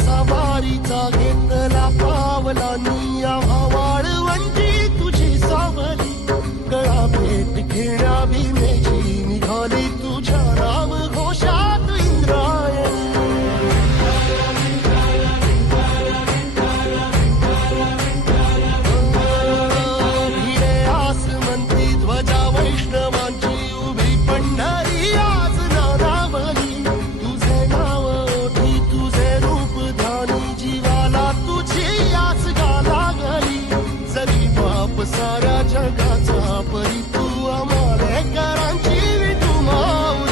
सवारीचा घेतला पावला निया वाळवंटी तुझी सावली गळा भेट घेण्या भीमेची निघाली तुझ्या राम घोषात इंद्रायणी भिडे आसमंती ध्वजा वैष्णवांची उभी पंढरी आज नानावली तुझे नाव ओठी तुझे रूप ध्यानी जीवाला तुझी आस गाला गली जरी बाप साऱ्या जगाचा परी तू आमालेकरांची विठू माऊली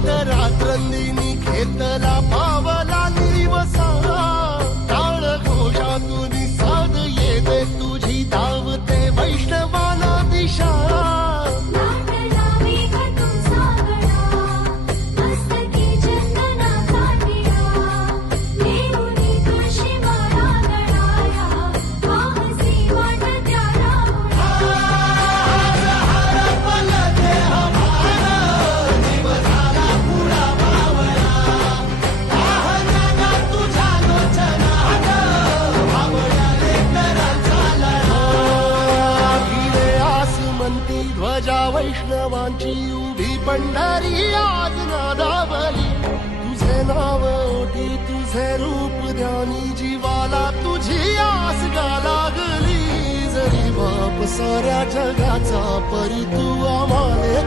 रात्रंदिनी घेतला पावला निवसा टाळ घोषातून साध येते तुझी धावते वैष्णवाला दिशा ध्वजा वैष्णवांची उभी पंढरी आज नादावली तुझे नाव ओठी तुझे रूप ध्यानी जीवाला तुझी आस गा लागली जरी बाप साऱ्या जगाचा परी तू आम्हाला